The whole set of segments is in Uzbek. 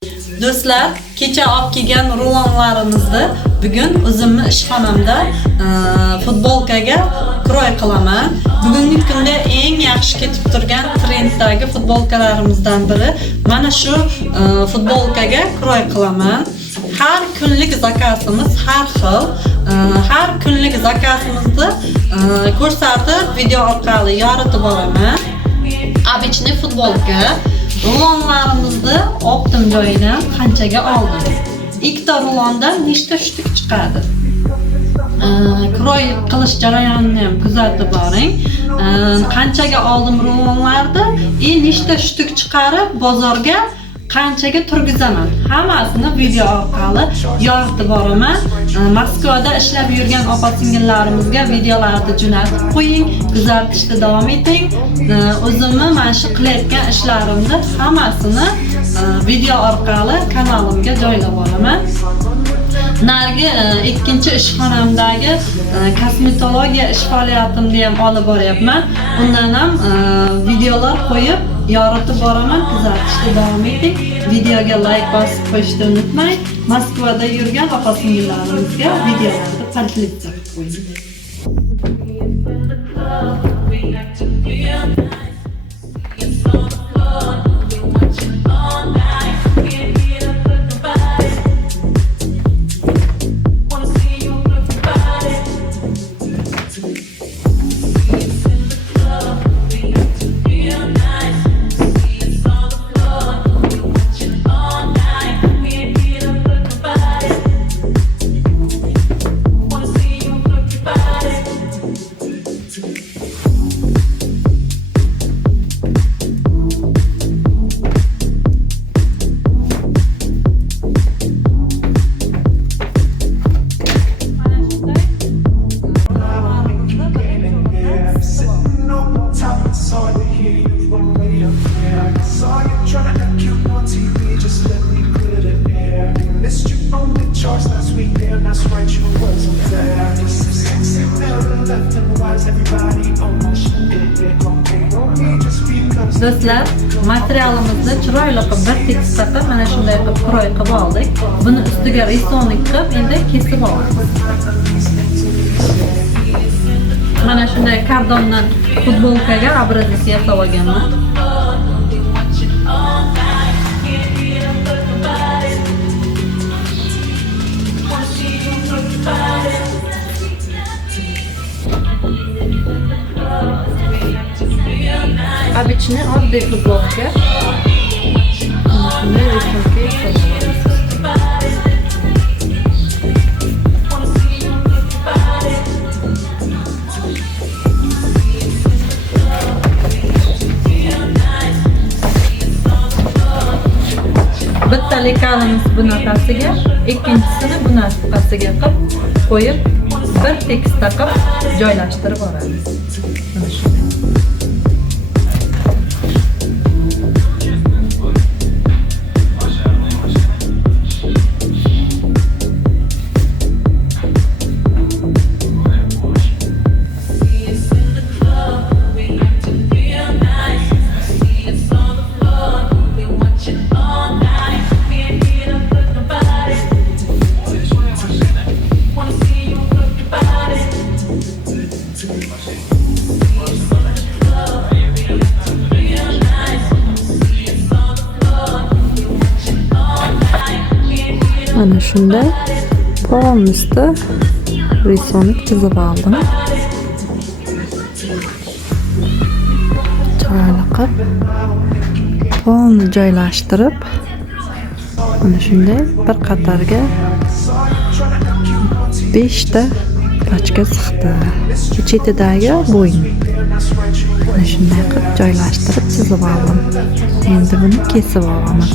Do'stlar, kecha olib kelgan rulonlarimizni bugun o'zimni ishxonamda futbolkaga kroy qilaman. Bugungi kunda eng yaxshi ketib turgan trenddagi futbolkalarimizdan biri mana shu futbolkaga kroy qilaman. Har kunlik zakazimiz har xil. Har kunlik zakazimizni ko'rsatib video orqali yoritib boraman. Обычный futbolka rulonlarimizni optim joyidan qanchaga oldim? Ikkita rulondan nechta shtuk chiqadi? Kroy qilish jarayonini ham kuzatib boring. Qanchaga oldim rulonlarni, nechta shtuk chiqarib bozorga qanchaga turgizaman. Hammasini video orqali yoritib boraman. Moskvada ishlab yurgan opa-singillarimizga videolarni jo'natib qo'ying, kuzatishda davom eting. O'zimni mana shu qilayotgan ishlarimni hammasini video orqali kanalimga joylab boraman. Nargi ikkinchi ishxonamdagi kosmetologiya ish faoliyatimni ham olib boryapman. Undan ham videolar qo'yib yoritib boraman, kuzatishda davom eting. Videoga like bosib qo'yishni unutmang. Moskvada yurgan opa-singillarimizga videolarni qoldirib qo'ying. Do'stlar, materialimizni chiroyli qilib bir tekis taqib, mana shunday qilib kroy qilib oldik. Buni ustiga risonik qilib, endi kesib olamiz. Mana shunday kardondan futbolkaga obrazis yasab olganman. Обычный oddiy futbolka. Shunday risonika yasab bitta lekanimiz bunaqasiga, ikkinchisini bunaqasiga qilib qo'yib, bir tekis taqib joylashtirib olamiz. Mana shunday. Mana shunday polностью risonik chizib oldim. Chiroyli qilib polni joylashtirib, mana shunday bir qatorga 5 ta pachka siqdi. Chetidagi bo'yin. Mana shunday qilib joylashtirib chizib oldim. Endi buni kesib olaman.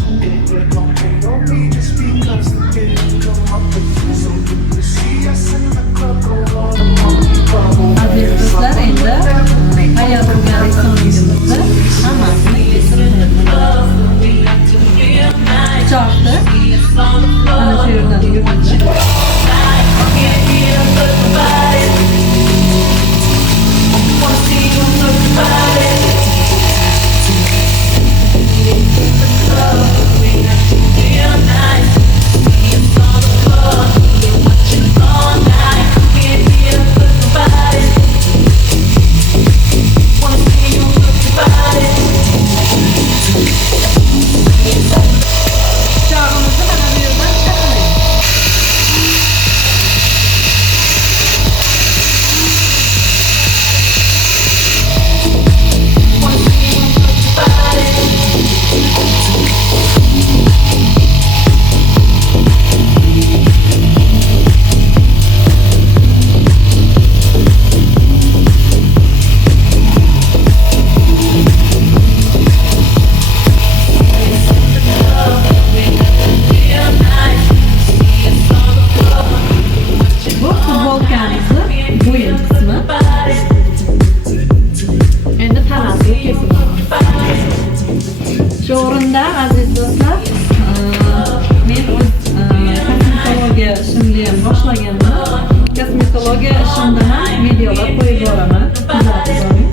Do'stlar, endi tayyor bo'lgan risonimizni hammasini kesib olamiz. Pichoqni mana shu yerdan yuribdi. Bloga ishimda ham videolar qo'yib boraman. Kuzatib boring.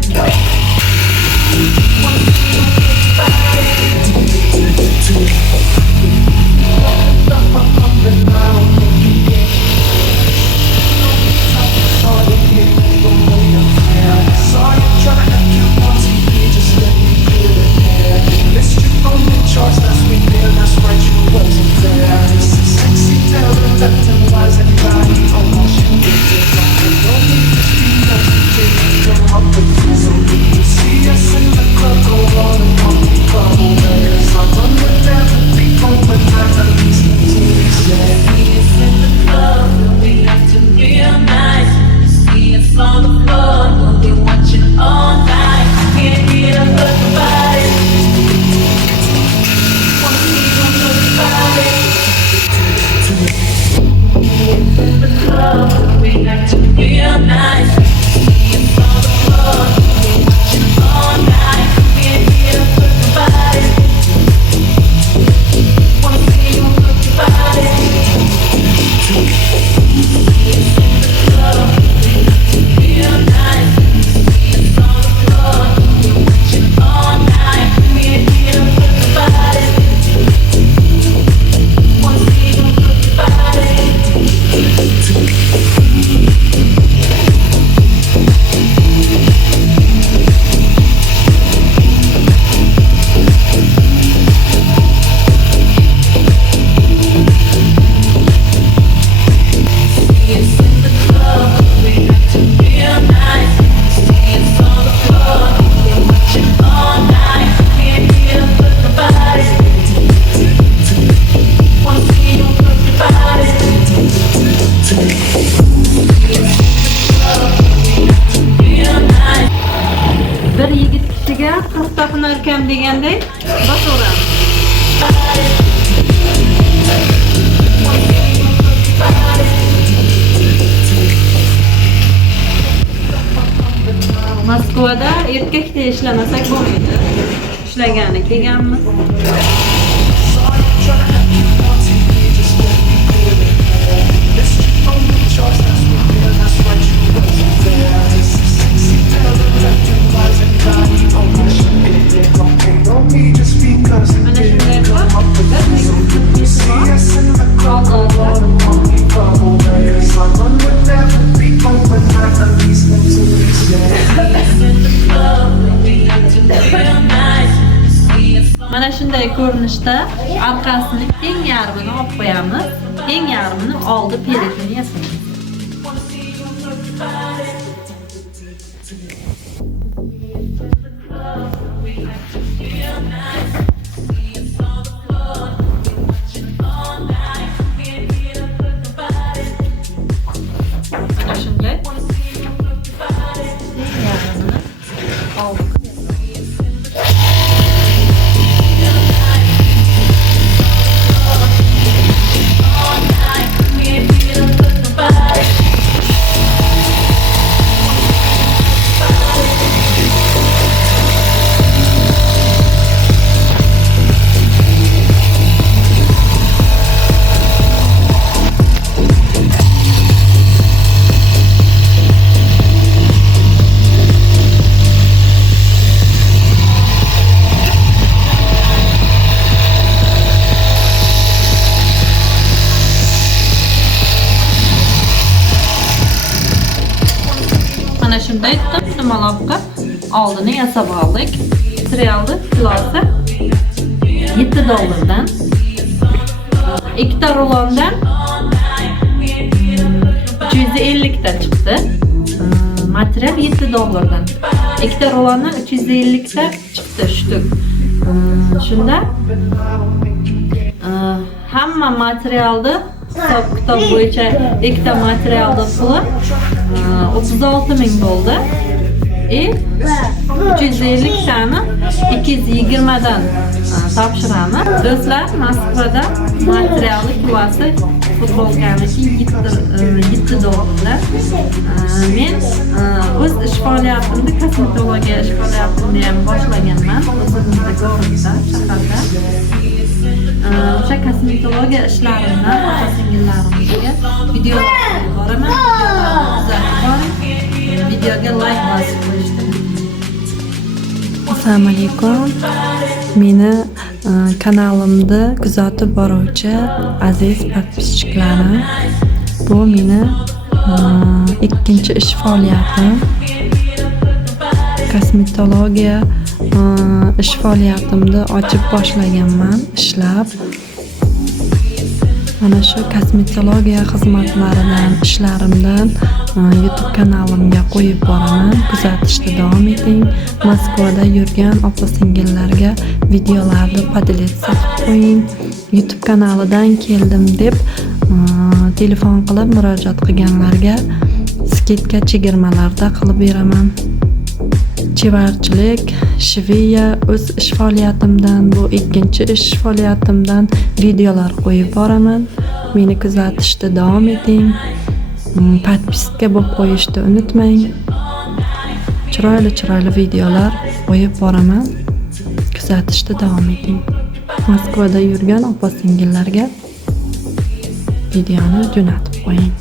Bir yigit kishiga 40 ta hunarkam degandek bosaveramiz. Moskvada erkakda ishlamasak bo'lmaydi. Ishlagani kelganmiz. Mana shunday ko'rinishda orqasini teng yarmini olib qo'yamiz. Teng yarmini oldi peretini yasaymiz. Mana shunday teng yarmini oldik. Mana shunday tumalabqa oldini yasab oldik. Materialni kilosi $7 dan. Ikkita rulondan 350 ta chiqdi. Material $7 dan. Ikkita rulondan 350 ta chiqdi shtuk. Shunda hamma materialni hisob kitob bo'yicha ikkita materialni puli 36.000 bo'ldi. 350 tani 220 dan topshiramiz. Do'stlar, Moskvada materialni kilosi futbolkaniki $7. Men o'z ish faoliyatimni kosmetologiya ish faoliyatimni ham boshlaganman. O'zimizda Gorodda, shaharda. O'sha kosmetologiya ishlarimdan opa-singillarimizga videolar qo'yib boraman. Videolarni kuzatib boring. Videoga like bosib qo'yishni. Assalomu alaykum. Meni kanalimda kuzatib boruvchi aziz podpischiklarim, bu meni ikkinchi ish faoliyatim. Kosmetologiya ish faoliyatimni ochib boshlaganman, ishlab. Mana shu kosmetologiya xizmatlaridan, ishlarimdan YouTube kanalimga qo'yib boraman. Kuzatishda davom eting. Moskvada yurgan opa-singillarga videolarni podletsa qilib qo'ying. YouTube kanalidan keldim deb telefon qilib murojaat qilganlarga skidka chegirmalarda qilib beraman. Chevarchilik, shviya o'z ish faoliyatimdan, bu ikkinchi ish faoliyatimdan videolar qo'yib boraman. Meni kuzatishda davom eting. Podpiska bo'lib qo'yishni unutmang. Chiroyli videolar qo'yib boraman. Kuzatishda davom eting. Moskvada yurgan opa-singillarga videoni jo'natib qo'ying.